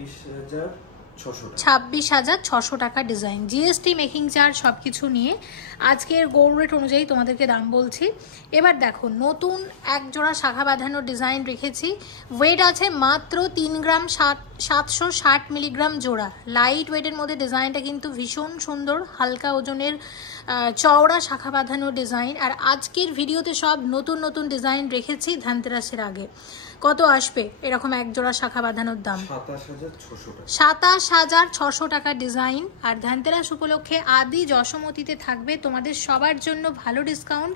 26,600 টাকা design, GST making charge সব কিছু নিয়ে আজকের গোল্ড রেট অনুযায়ী তোমাদেরকে দাম বলছি। এবার দেখো নতুন এক জোড়া শাখা বাঁধানোর ডিজাইন রেখেছি, ওয়েট আছে মাত্র 3 গ্রাম 760 মিলিগ্রাম জোড়া। লাইট ওয়েটের মধ্যে ডিজাইনটা কিন্তু ভীষণ সুন্দর, হালকা ওজনের চওড়া শাখা বাঁধানোর ডিজাইন। আর আজকের ভিডিওতে সব নতুন নতুন ডিজাইন রেখেছি ধানতেরাসের আগে। কত আসবে এরকম এক জোড়া শাখা বাঁধানোর দাম? 27,600 টাকা ডিজাইন। আর ধানতেরাস উপলক্ষে আদি যশোমতীতে থাকবে তোমাদের সবার জন্য ভালো ডিসকাউন্ট।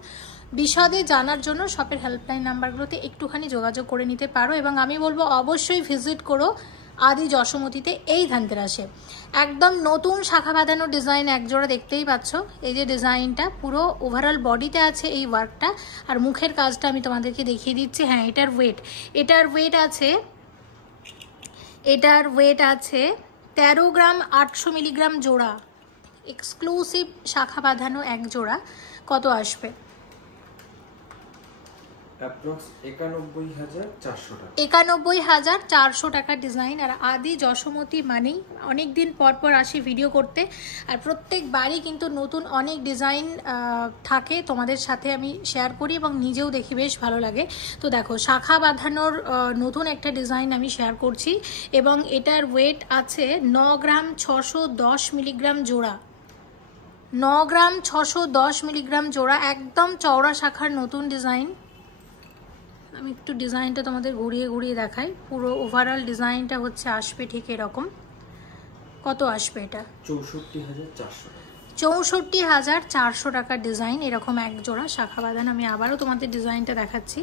বিশদে জানার জন্য শপের হেল্পলাইন নাম্বারগুলোতে একটুখানি যোগাযোগ করে নিতে পারো, এবং আমি বলবো অবশ্যই ভিজিট করো আদি যশোমতীতে এই ধানতেরাসে। একদম নতুন শাখা বাঁধানোর ডিজাইন এক জোড়া দেখতেই পাচ্ছ। এই যে ডিজাইনটা পুরো ওভারঅল বডিতে আছে এই ওয়ার্কটা, আর মুখের কাজটা আমি তোমাদেরকে দেখিয়ে দিচ্ছি। হ্যাঁ, এটার ওয়েট আছে 13 গ্রাম 800 মিলিগ্রাম জোড়া, এক্সক্লুসিভ শাখা বাঁধানো এক জোড়া। কত আসবে? 91,400 টাকা ডিজাইন। আর আদি যশোমতী মানেই অনেকদিন পর পর আসি ভিডিও করতে, আর প্রত্যেকবারই কিন্তু নতুন অনেক ডিজাইন থাকে তোমাদের সাথে আমি শেয়ার করি এবং নিজেও দেখি, বেশ ভালো লাগে। তো দেখো শাখা বাঁধানোর নতুন একটা ডিজাইন আমি শেয়ার করছি, এবং এটার ওয়েট আছে 9 গ্রাম 610 মিলিগ্রাম জোড়া। 9 গ্রাম 610 মিলিগ্রাম জোড়া, একদম চওড়া শাখার নতুন ডিজাইন। আমি একটু ডিজাইনটা তোমাদের ঘুরিয়ে ঘুরিয়ে দেখাই। পুরো ওভারঅল ডিজাইনটা হচ্ছে আসবে ঠিক এরকম। কত আসবে এটা? 64,400 টাকার ডিজাইন, এরকম এক জোড়া শাখা বাঁধানো। আমি আবারও তোমাদের ডিজাইনটা দেখাচ্ছি।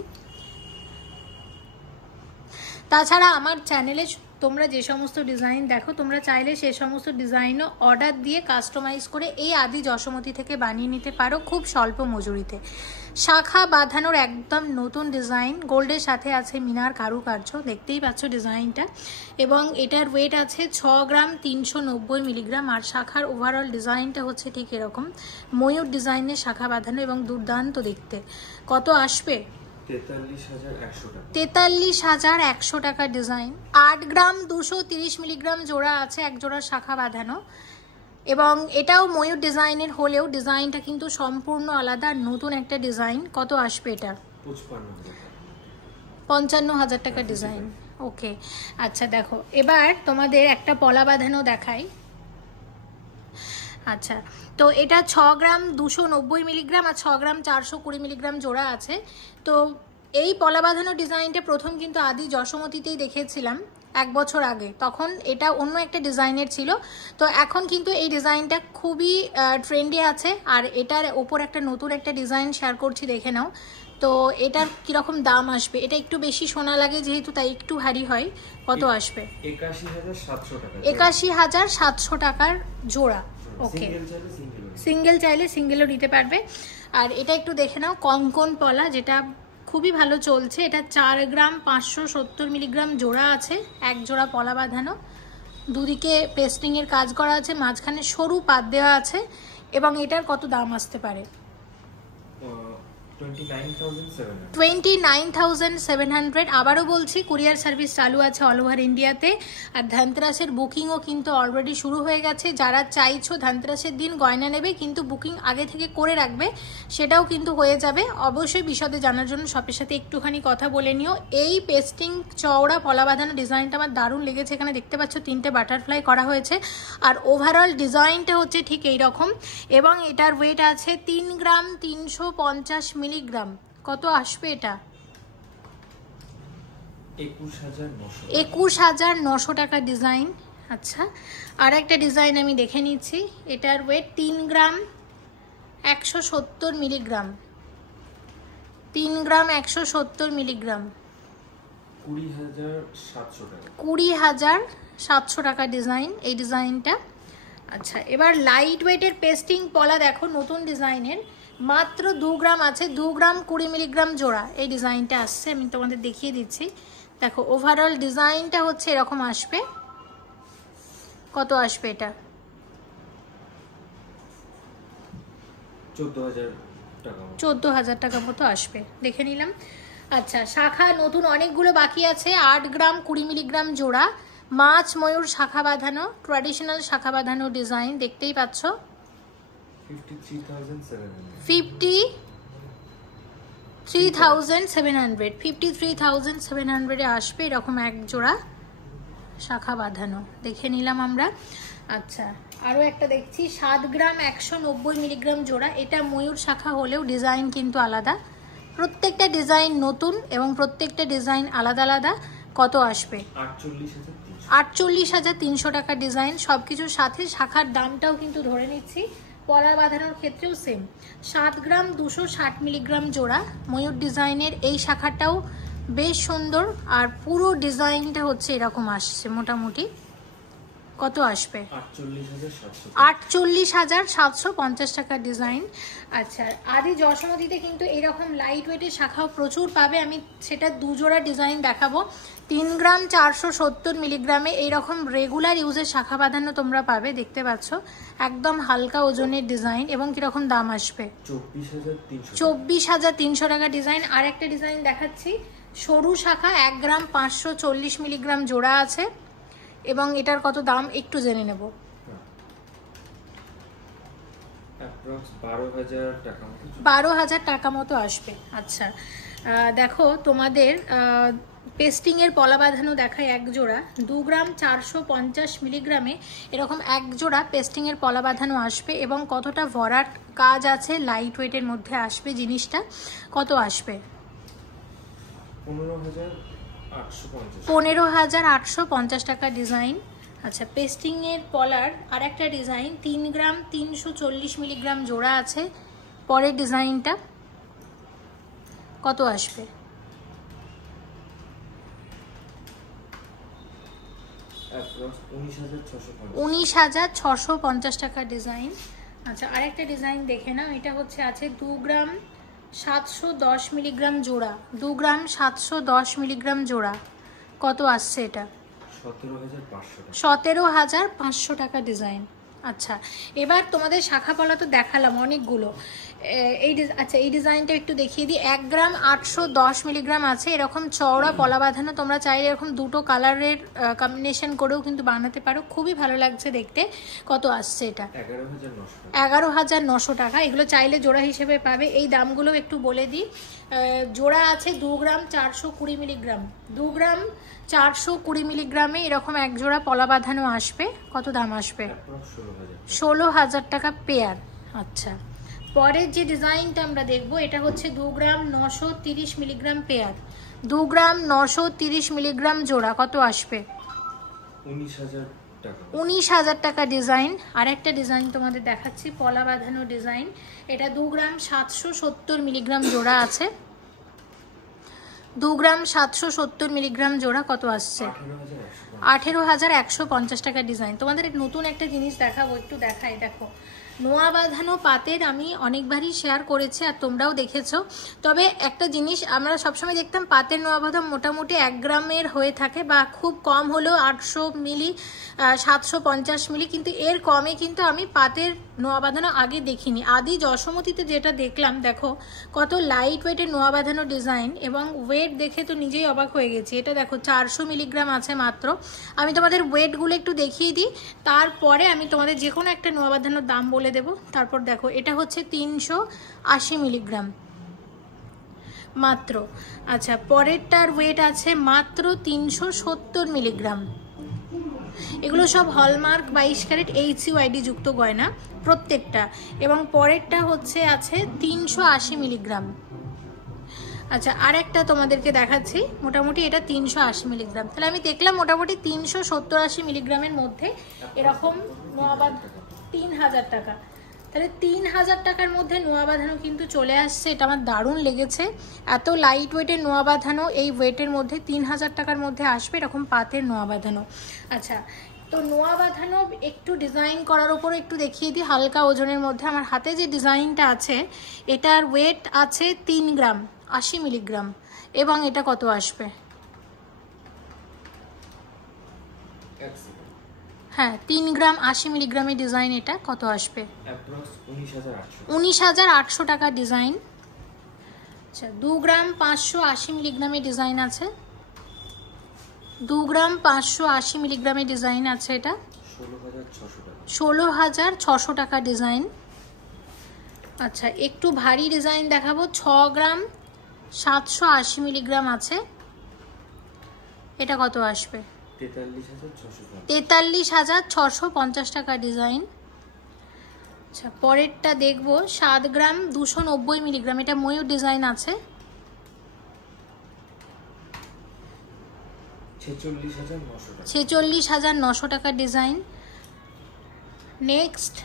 তাছাড়া আমার চ্যানেলে তোমরা যে সমস্ত ডিজাইন দেখো, তোমরা চাইলে সে সমস্ত ডিজাইনও অর্ডার দিয়ে কাস্টমাইজ করে এই আদি যশোমতী থেকে বানিয়ে নিতে পারো খুব স্বল্প মজুরিতে। শাখা বাঁধানোর একদম নতুন ডিজাইন, গোল্ডের সাথে আছে মিনার কারুকার্য, দেখতেই পাচ্ছ ডিজাইনটা। এবং এটার ওয়েট আছে 6 গ্রাম 390 মিলিগ্রাম। আর শাখার ওভারঅল ডিজাইনটা হচ্ছে ঠিক এরকম, ময়ূর ডিজাইনের শাখা বাঁধানো এবং দুর্দান্ত দেখতে। কত আসবে? 43,100 টাকা ডিজাইন। 8 গ্রাম 230 মিলিগ্রাম জোড়া আছে এক জোড়া শাখা বাঁধানো, এবং এটাও ময়ূর ডিজাইনের হলেও ডিজাইনটা কিন্তু সম্পূর্ণ আলাদা, নতুন একটা ডিজাইন। কত আসবে এটা? 55,000 টাকা ডিজাইন। ওকে, আচ্ছা দেখো এবার তোমাদের একটা পলা বাঁধানো দেখাই। আচ্ছা, তো এটা 6 গ্রাম 290 মিলিগ্রাম আর 6 গ্রাম 420 মিলিগ্রাম জোড়া আছে। তো এই পলা বাঁধানো ডিজাইনটা প্রথম কিন্তু আদি যশোমতীতেই দেখেছিলাম 1 বছর আগে, তখন এটা অন্য একটা ডিজাইনের ছিল। তো এখন কিন্তু এই ডিজাইনটা খুবই ট্রেন্ডি আছে, আর এটার ওপর একটা নতুন একটা ডিজাইন শেয়ার করছি, দেখে নাও। তো এটার কিরকম দাম আসবে? এটা একটু বেশি সোনা লাগে যেহেতু, তাই একটু ভারী হয়। কত আসবে? 81,700 টাকার জোড়া। ওকে, সিঙ্গেল চাইলে সিঙ্গেলও নিতে পারবে। আর এটা একটু দেখে নাও, কঙ্কন পলা, যেটা খুবই ভালো চলছে। এটা 4 গ্রাম 570 মিলিগ্রাম জোড়া আছে, এক জোড়া পলা বাঁধানো, দুদিকে পেস্টিংয়ের কাজ করা আছে, মাঝখানে সরু পাত দেওয়া আছে। এবং এটার কত দাম আসতে পারে? 29,700। আবারও বলছি, কুরিয়ার সার্ভিস চালু আছে অল ওভার ইন্ডিয়াতে। আর ধানতেরাসের বুকিংও কিন্তু অলরেডি শুরু হয়ে গেছে। যারা চাইছো ধানতেরাসের দিন গয়না নেবে কিন্তু বুকিং আগে থেকে করে রাখবে, সেটাও কিন্তু হয়ে যাবে। অবশ্যই বিশদে জানার জন্য শপের সাথে একটুখানি কথা বলে নিও। এই পেস্টিং চওড়া পলা বাঁধানো ডিজাইনটা আমার দারুণ লেগেছে। এখানে দেখতে পাচ্ছ 3টে বাটারফ্লাই করা হয়েছে, আর ওভারঅল ডিজাইনটা হচ্ছে ঠিক এইরকম। এবং এটার ওয়েট আছে 3 গ্রাম 350 মিলিগ্রাম। কত আসবে এটা? 21,900 টাকা ডিজাইন। আচ্ছা, আর একটা ডিজাইন আমি দেখে নিচ্ছি। এটার ওয়েট 3 গ্রাম 170 মিলিগ্রাম। 3 গ্রাম 170 মিলিগ্রাম, 20,700 টাকা ডিজাইন এই ডিজাইনটা। আচ্ছা, এবার লাইট ওয়েটের পেস্টিং পলা দেখো, নতুন ডিজাইনের, মাত্র 2 গ্রাম আছে, 2 গ্রাম 20 মিলিগ্রাম জোড়া এই ডিজাইনটা আসছে। আমি তোমাদের দেখিয়ে দিচ্ছি। দেখো ওভারঅল ডিজাইনটা হচ্ছে এরকম আসবে। কত আসবে এটা? 14,000 টাকা মতো আসবে, দেখে নিলাম। আচ্ছা, শাখা নতুন অনেকগুলো বাকি আছে। 8 গ্রাম 20 মিলিগ্রাম জোড়া, মাছ ময়ূর শাখা বাঁধানো, ট্র্যাডিশনাল শাখা বাঁধানো ডিজাইন দেখতেই পাচ্ছ। 53,700 আসবে এরকম এক জোড়া শাখা বাঁধানো, দেখে নিলাম আমরা। আচ্ছা, আরও একটা দেখছি 7 গ্রাম 190 মিলিগ্রাম জোড়া। এটা ময়ূর শাখা হলেও ডিজাইন কিন্তু আলাদা, প্রত্যেকটা ডিজাইন নতুন এবং প্রত্যেকটা ডিজাইন আলাদা আলাদা। কত আসবে? 48,300 টাকা ডিজাইন। সব কিছুর সাথে শাখার দামটাও কিন্তু ধরে নিচ্ছি, পলা বাঁধানোর ক্ষেত্রেও সেম। 7 গ্রাম 260 মিলিগ্রাম জোড়া ময়ূর ডিজাইনের এই শাখাটাও বেশ সুন্দর, আর পুরো ডিজাইনটা হচ্ছে এরকম আসছে মোটামুটি। কত আসবে? 48,750 টাকা ডিজাইন। আচ্ছা, আদি যশোমতীতে কিন্তু এরকম লাইট ওয়েটের শাখাও প্রচুর পাবে। আমি সেটা 2 জোড়া ডিজাইন দেখাবো। 3 গ্রাম 470 মিলিগ্রামে এইরকম রেগুলার ইউজের শাখা বাঁধানো তোমরা পাবে, দেখতে পাচ্ছ একদম হালকা ওজনের ডিজাইন। এবং কিরকম দাম আসবে? 24,300 টাকা ডিজাইন। আর একটা ডিজাইন দেখাচ্ছি, সরু শাখা 1 গ্রাম 540 মিলিগ্রাম জোড়া আছে, এবং এটার কত দাম একটু জেনে নেব। 12,000 টাকা মতো আসবে। আচ্ছা, দেখো তোমাদের পেস্টিং এর পলা বাঁধানো দেখায় এক জোড়া 2 গ্রাম 450 মিলিগ্রামে এরকম এক জোড়া পেস্টিং এর পলা বাঁধানো আসবে, এবং কতটা ভরাট কাজ আছে, লাইট ওয়েটের মধ্যে আসবে জিনিসটা। কত আসবে? 15,850 টাকা ডিজাইন। আচ্ছা, পেস্টিং এর পলার আর একটা ডিজাইন 3 গ্রাম 340 মিলিগ্রাম জোড়া আছে। পরের ডিজাইনটা কত আসবে? 19,650 টাকা ডিজাইন। আচ্ছা, আর একটা ডিজাইন দেখে নাও, এটা হচ্ছে আছে 2 গ্রাম 710 মিলিগ্রাম জোড়া। 2 গ্রাম 710 মিলিগ্রাম জোড়া। কত আসছে এটা? 17,500 টাকা ডিজাইন। আচ্ছা, এবার তোমাদের শাখা পলা তো দেখালাম অনেকগুলো। আচ্ছা, এই ডিজাইনটা একটু দেখিয়ে দিই। 1 গ্রাম 810 মিলিগ্রাম আছে এরকম চওড়া পলা বাঁধানো। তোমরা চাইলে এরকম দুটো কালারের কম্বিনেশন করেও কিন্তু বানাতে পারো, খুবই ভালো লাগছে দেখতে। কত আসছে এটা? 11,900 টাকা। এগুলো চাইলে জোড়া হিসেবে পাবে। এই দামগুলো একটু বলে দিই। জোড়া আছে 2 গ্রাম 420 মিলিগ্রাম। 2 গ্রাম 420 মিলিগ্রামে এরকম এক জোড়া পলা বাঁধানো আসবে। কত দাম আসবে? 16,000 টাকা পেয়ার। আচ্ছা, পরের যে ডিজাইনটা আমরা দেখবো এটা হচ্ছে 2 গ্রাম 930 মিলিগ্রাম পেয়ার। 2 গ্রাম 930 মিলিগ্রাম জোড়া। কত আসবে? 19,000 টাকা ডিজাইন। আর একটা ডিজাইন তোমাদের দেখাচ্ছি, পলা বাঁধানো ডিজাইন। এটা 2 গ্রাম 770 মিলিগ্রাম জোড়া আছে। 2 গ্রাম 770 মিলিগ্রাম জোড়া। কত আসছে? 18,150 টাকা ডিজাইন। তোমাদের নতুন একটা জিনিস দেখাবো, একটু দেখাই। দেখো, নোয়া বাঁধানো পাতের আমি অনেকবারই শেয়ার করেছি আর তোমরাও দেখেছো। তবে একটা জিনিস আমরা সবসময় দেখতাম, পাতের নোয়া বাঁধা মোটামুটি 1 গ্রামের হয়ে থাকে, বা খুব কম হলেও 800 মিলি 750 মিলি, কিন্তু এর কমে কিন্তু আমি পাতের নোয়া বাঁধানো আগে দেখিনি। আদি যশোমতীতে যেটা দেখলাম, দেখো কত লাইট ওয়েটের নোয়া বাঁধানো ডিজাইন, এবং ওয়েট দেখে তো নিজেই অবাক হয়ে গেছি। এটা দেখো 400 মিলিগ্রাম আছে মাত্র। আমি তোমাদের ওয়েটগুলো একটু দেখিয়ে দিই, তারপরে আমি তোমাদের যে কোনো একটা নোয়া বাঁধানোর দাম বলে দেবো। তারপর দেখো, এটা হচ্ছে 380 মিলিগ্রাম মাত্র। আচ্ছা, পরেরটার ওয়েট আছে মাত্র 370 মিলিগ্রাম। এগুলো সব হলমার্ক 22 ক্যারেট HUID যুক্ত গয়না প্রত্যেকটা। এবং পরেরটা হচ্ছে আছে 380 মিলিগ্রাম। আচ্ছা, আর একটা তোমাদেরকে দেখাচ্ছি, মোটামুটি এটা 380 মিলিগ্রাম। তাহলে আমি দেখলাম মোটামুটি 370-80 মিলিগ্রামের মধ্যে এরকম নোয়া বাঁধানো 3,000 টাকা। তাহলে 3,000 টাকার মধ্যে নোয়া বাঁধানো কিন্তু চলে আসছে। এটা আমার দারুণ লেগেছে। এত লাইট ওয়েটের নোয়া বাঁধানো এই ওয়েটের মধ্যে 3,000 টাকার মধ্যে আসবে এরকম পাতের নোয়া বাঁধানো। আচ্ছা, তো নোয়া বাঁধানো একটু ডিজাইন করার উপর একটু দেখিয়ে দিই হালকা ওজনের মধ্যে। আমার হাতে যে ডিজাইনটা আছে এটার ওয়েট আছে 3 গ্রাম 80 মিলিগ্রাম। এবং এটা কত আসবে? হ্যাঁ, 3 গ্রাম 80 মিলিগ্রামের ডিজাইন। এটা কত আসবে? 19,800 টাকা ডিজাইন। আচ্ছা, 2 গ্রাম 580 মিলিগ্রামের ডিজাইন আছে। 2 গ্রাম 580 মিলিগ্রামের ডিজাইন আছে এটা 16,600 টাকা ডিজাইন। আচ্ছা একটু ভারী ডিজাইন দেখাবো, 6 গ্রাম 780 মিলিগ্রাম আছে, এটা কত আসবে? 43,650 টাকা ডিজাইন। আচ্ছা পরেরটা দেখবো 7 গ্রাম 290 মিলিগ্রাম, এটা ময়ূর ডিজাইন আছে, 46,900 টাকা ডিজাইন। নেক্সট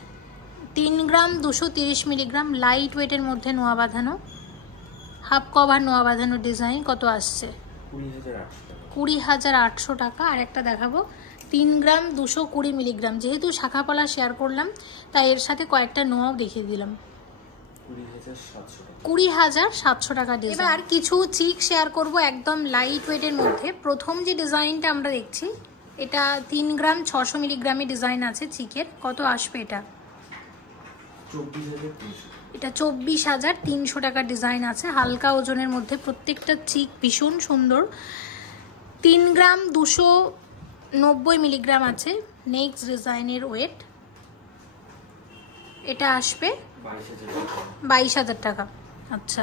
3 গ্রাম 230 মিলিগ্রাম, লাইট ওয়েটের মধ্যে নোয়া বাঁধানো, হাফ কভার নোয়া বাঁধানো ডিজাইন, কত আসছে? 20,800 টাকা। আর একটা দেখাবো 3 গ্রাম 220 মিলিগ্রাম, যেহেতু শাখাপলা শেয়ার করলাম তাই এর সাথে কয়েকটা নোয়াও দেখিয়ে দিলাম, 20,700 টাকা ডিজাইন। এবার কিছু চিক শেয়ার করব একদম লাইট ওয়েটের মধ্যে। প্রথম যে ডিজাইনটা আমরা দেখছি এটা 3 গ্রাম 600 মিলিগ্রামের ডিজাইন আছে চিকের, কত আসবে এটা? এটা 24,300 টাকার ডিজাইন আছে, হালকা ওজনের মধ্যে, প্রত্যেকটা চিক ভীষণ সুন্দর। 3 গ্রাম 290 মিলিগ্রাম আছে, নেক্সট ডিজাইনের ওয়েট, এটা আসবে 22,000 টাকা। আচ্ছা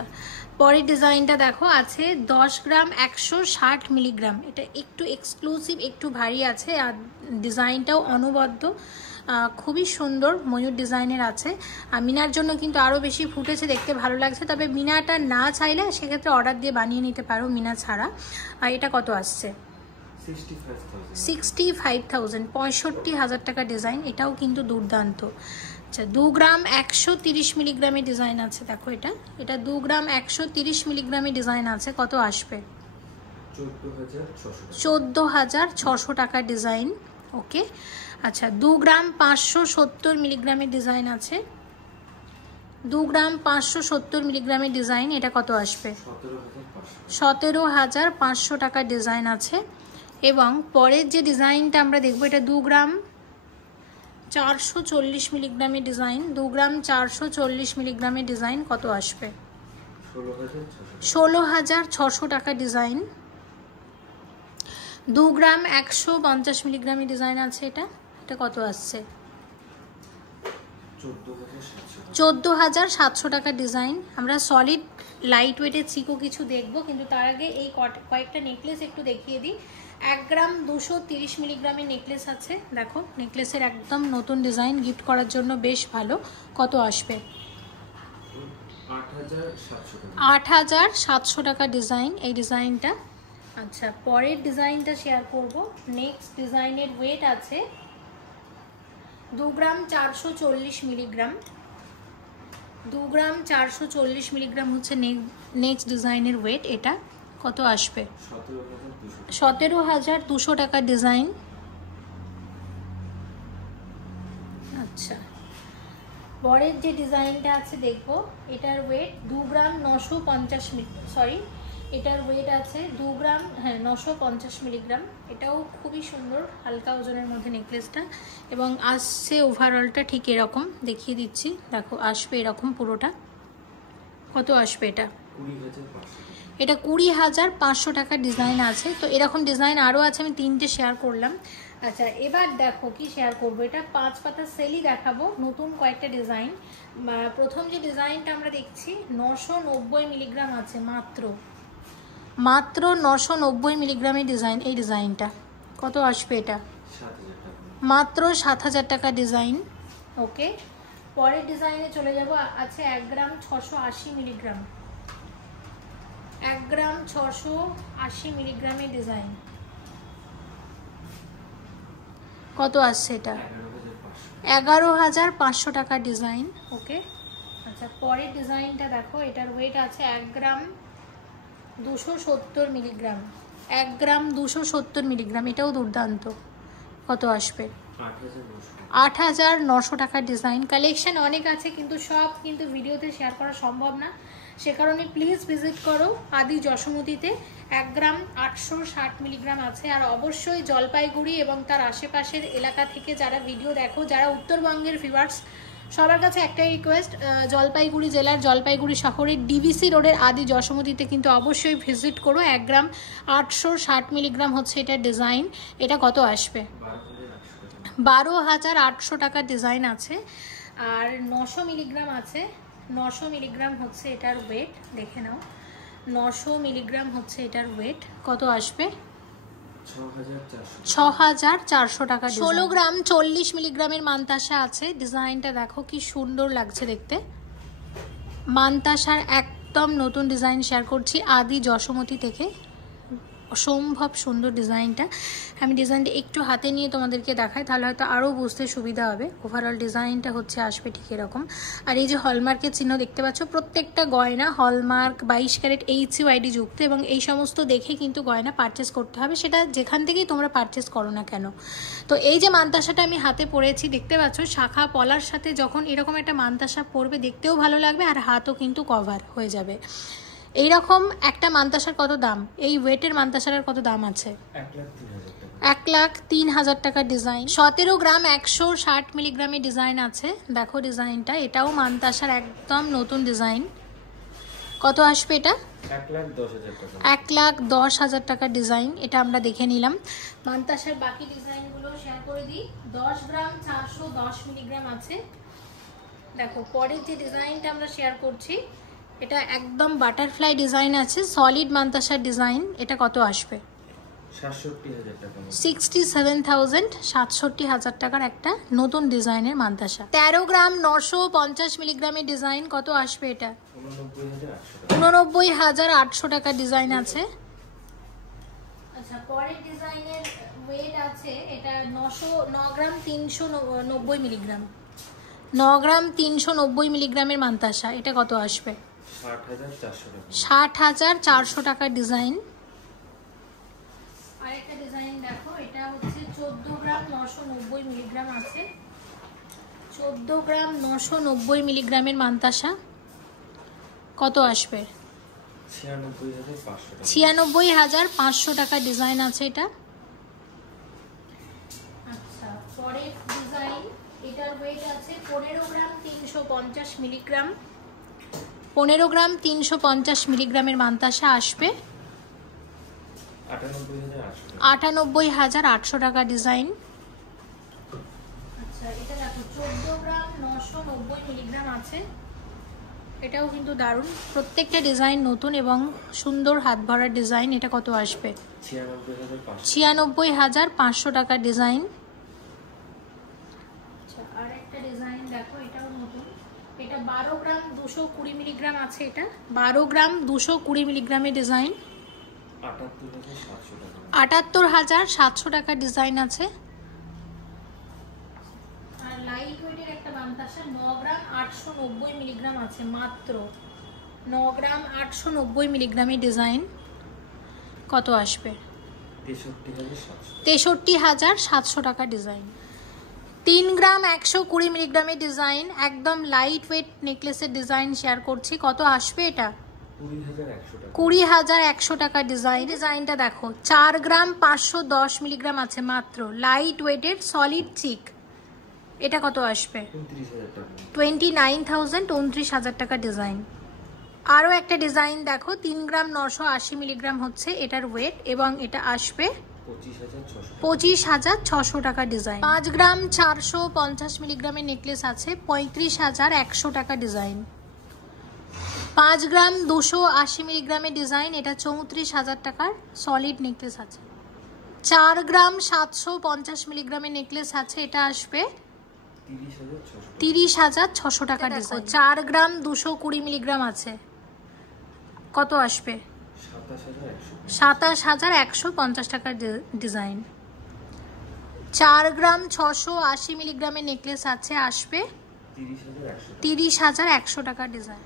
পরের ডিজাইনটা দেখো আছে 10 গ্রাম 160 মিলিগ্রাম, এটা একটু এক্সক্লুসিভ, একটু ভারী আছে, আর ডিজাইনটাও অনবদ্য, খুবই সুন্দর ময়ূর ডিজাইনের আছে। আর মিনার জন্য কিন্তু আরও বেশি ফুটেছে, দেখতে ভালো লাগছে, তবে মিনাটা না চাইলে সেক্ষেত্রে অর্ডার দিয়ে বানিয়ে নিতে পারো মিনা ছাড়া। আর এটা কত আসছে? 65,000, 65,000 টাকা ডিজাইন, এটাও কিন্তু দুর্দান্ত। আচ্ছা 2 গ্রাম 130 মিলিগ্রামের ডিজাইন আছে, দেখো এটা 2 গ্রাম 130 মিলিগ্রামের ডিজাইন আছে, কত আসবে? 14,600 টাকা ডিজাইন। ওকে আচ্ছা 2 গ্রাম 570 মিলিগ্রামের ডিজাইন আছে, 2 গ্রাম 570 মিলিগ্রামের ডিজাইন, এটা কত আসবে? 17,500 টাকা ডিজাইন আছে। এবং পরের যে ডিজাইনটা আমরা দেখবো এটা 2 গ্রাম 440 মিলিগ্রামের ডিজাইন, 2 গ্রাম 440 মিলিগ্রামের ডিজাইন, কত আসবে? 16,600 টাকা ডিজাইন। 2 গ্রাম 150 মিলিগ্রামের ডিজাইন আছে, এটা কত আসছে? 14,700 টাকা ডিজাইন। আমরা সলিড লাইট ওয়েটের চিকো কিছু দেখবো, কিন্তু তার আগে এই কয়েকটা নেকলেস একটু দেখিয়ে দিই। 1 গ্রাম 230 মিলিগ্রামের নেকলেস আছে, দেখো নেকলেসের একদম নতুন ডিজাইন, গিফট করার জন্য বেশ ভালো, কত আসবে? 8,700 টাকা ডিজাইন এই ডিজাইনটা। আচ্ছা পরের ডিজাইনটা শেয়ার করব। নেক্সট ডিজাইনের ওয়েট আছে 2 গ্রাম 440 মিলিগ্রাম, 2 গ্রাম 440 মিলিগ্রাম হচ্ছে নেক্সট ডিজাইনের ওয়েট, এটা কত আসবে? 17,200 টাকা ডিজাইন। আচ্ছা পরের যে ডিজাইনটা আছে দেখবো, এটার ওয়েট 2 গ্রাম 950 সরি এটার ওয়েট আছে 2 গ্রাম 950 মিলিগ্রাম, এটাও খুবই সুন্দর, হালকা ওজনের মধ্যে নেকলেসটা, এবং আসছে ওভারঅলটা ঠিক এরকম, দেখিয়ে দিচ্ছি, দেখো আসবে এরকম পুরোটা, কত আসবে এটা? এটা 20,500 টাকার ডিজাইন আছে। তো এরকম ডিজাইন আরও আছে, আমি 3টে শেয়ার করলাম। আচ্ছা এবার দেখো কি শেয়ার করবো, এটা 5 পাতা সেলি দেখাবো, নতুন কয়েকটা ডিজাইন। প্রথম যে ডিজাইনটা আমরা দেখছি 990 মিলিগ্রাম আছে, মাত্র 990 মিলিগ্রামের ডিজাইন, এই ডিজাইনটা কত আসবে? এটা মাত্র 7,000 টাকা ডিজাইন। ওকে পরের ডিজাইনে চলে যাব, আছে 1 গ্রাম 680 মিলিগ্রাম, 1 গ্রাম 680 মিলিগ্রামের ডিজাইন, কত আসছে? এটা 11,500 টাকা ডিজাইন। ওকে আচ্ছা পরের ডিজাইনটা দেখো, এটার ওয়েট আছে 1 গ্রাম 270 মিলিগ্রাম, 1 গ্রাম 270 মিলিগ্রাম, এটাও দুর্দান্ত, কত আসবে? 8,900 টাকার ডিজাইন। কালেকশন অনেক আছে, কিন্তু সব কিন্তু ভিডিওতে শেয়ার করা সম্ভব না, সে কারণে প্লিজ ভিজিট করো আদি যশোমতীতে। 1 গ্রাম 860 মিলিগ্রাম আছে। আর অবশ্যই জলপাইগুড়ি এবং তার আশেপাশের এলাকা থেকে যারা ভিডিও দেখো, যারা উত্তরবঙ্গের ভিউয়ার্স, সবার কাছে একটাই রিকোয়েস্ট, জলপাইগুড়ি জেলার জলপাইগুড়ি শহরের ডিভিসি রোডের আদি যশোমতীতে কিন্তু অবশ্যই ভিজিট করো। 1 গ্রাম 860 মিলিগ্রাম হচ্ছে এটার ডিজাইন। এটা কত আসবে? 12,800 টাকার ডিজাইন আছে। আর 900 মিলিগ্রাম আছে। 900 মিলিগ্রাম হচ্ছে এটার ওয়েট, দেখে নাও। 900 মিলিগ্রাম হচ্ছে এটার ওয়েট, কত আসবে? 6,400 টাকা। 16 গ্রাম 40 মিলিগ্রামের মানতাসা আছে। ডিজাইনটা দেখো কি সুন্দর লাগছে দেখতে। মানতাসার একদম নতুন ডিজাইন শেয়ার করছি আদি যশোমতী থেকে। অসম্ভব সুন্দর ডিজাইনটা। আমি ডিজাইনটা একটু হাতে নিয়ে তোমাদেরকে দেখাই, তাহলে হয়তো আরও বুঝতে সুবিধা হবে। ওভারঅল ডিজাইনটা হচ্ছে আসবে ঠিক এরকম। আর এই যে হলমার্কের চিহ্ন দেখতে পাচ্ছ, প্রত্যেকটা গয়না হলমার্ক 22 ক্যারেট HUID যুক্ত, এবং এই সমস্ত দেখে কিন্তু গয়না পারচেস করতে হবে, সেটা যেখান থেকেই তোমরা পারচেস করো না কেন। তো এই যে মানতাসাটা আমি হাতে পরেছি দেখতে পাচ্ছ, শাখা পলার সাথে যখন এরকম একটা মানতাসা পরবে দেখতেও ভালো লাগবে, আর হাতও কিন্তু কভার হয়ে যাবে। এইরকম একটা মানতাসার কত দাম? এই ওয়েটের মানতাসার কত দাম আছে? 1,03,000 টাকার ডিজাইন। 17 গ্রাম 160 মিলিগ্রামের ডিজাইন আছে। দেখো ডিজাইনটা, এটাও মানতাসার একদম নতুন ডিজাইন। কত আসবে এটা? 1,10,000 টাকার ডিজাইন। এটা আমরা দেখে নিলাম। মানতাসার বাকি ডিজাইনগুলো শেয়ার করে দিই। 10 গ্রাম 410 মিলিগ্রাম আছে। দেখো পরের যে ডিজাইনটা আমরা শেয়ার করছি, এটা একদম বাটারফ্লাই ডিজাইন আছে, সলিড মানতাসার ডিজাইন। এটা কত আসবে? 67,000, 67,000 টাকার একটা নতুন ডিজাইনের মানতাসা। 13 গ্রাম 950 মিলিগ্রামের ডিজাইন। কত আসবে এটা? 89,800 টাকার ডিজাইন আছে। আচ্ছা, পরের ডিজাইনের ওয়েট আছে, এটা 9 গ্রাম 390 মিলিগ্রাম। 9 গ্রাম 390 মিলিগ্রামের মানতাসা। এটা কত আসবে? 60,400 টাকার ডিজাইন। আরেকটা ডিজাইন দেখো, এটা হচ্ছে 14 গ্রাম 990 মিলিগ্রাম আছে। 14 গ্রাম 990 মিলিগ্রামের মানতাসা। কত আসবে? 96,500 টাকার ডিজাইন আছে এটা। আচ্ছা, পরের ডিজাইন, এটার ওয়েট আছে 15 গ্রাম 350 মিলিগ্রাম। 15 গ্রাম 350 মিলিগ্রামের মানতাসা আসবে 98,800 টাকা ডিজাইন। আচ্ছা, এটা দেখো 14 গ্রাম 990 মিলিগ্রাম আছে। এটাও কিন্তু দারুণ, প্রত্যেকটা ডিজাইন নতুন এবং সুন্দর হাত ভরার ডিজাইন। এটা কত আসবে? 96,500 টাকার ডিজাইন। আচ্ছা, আর একটা ডিজাইন দেখো, এটাও নতুন। এটা 12 গ্রাম 220 মিলিগ্রাম আছে। এটা 12 গ্রাম 220 মিলিগ্রামের ডিজাইন। 78,700 টাকার ডিজাইন আছে। আর লাইট ওয়েটের একটা মানতাসা 9 গ্রাম 890 মিলিগ্রাম আছে মাত্র। 9 গ্রাম 890 মিলিগ্রামের ডিজাইন। কত আসবে? 63,700 টাকা ডিজাইন। 3 গ্রাম 120 মিলিগ্রামের ডিজাইন, একদম লাইট ওয়েট নেকলেসের ডিজাইন শেয়ার করছি। কত আসবে এটা? 20,100 টাকা ডিজাইন। ডিজাইনটা দেখো, 4 গ্রাম 510 মিলিগ্রাম আছে মাত্র, লাইট ওয়েটের সলিড চিক। এটা কত আসবে? 29,000, 29,000 টাকা ডিজাইন। আরও একটা ডিজাইন দেখো, 3 গ্রাম 980 মিলিগ্রাম হচ্ছে এটার ওয়েট, এবং এটা আসবে 25,600 টাকা ডিজাইন। 5 গ্রাম 450 মিলিগ্রামের নেকলেস আছে, 35,100 টাকা ডিজাইন। 5 গ্রাম 280 মিলিগ্রামের ডিজাইন, এটা 34,000 টাকার সলিড নেকলেস আছে। 4 গ্রাম 750 মিলিগ্রামের নেকলেস আছে, এটা আসবে 30,600 টাকা ডিজাইন। 4 গ্রাম 220 মিলিগ্রাম আছে, কত আসবে? 27,150 টাকার ডিজাইন। 4 গ্রাম 680 মিলিগ্রামের নেকলেস আছে, আসবে 30,100 টাকার ডিজাইন।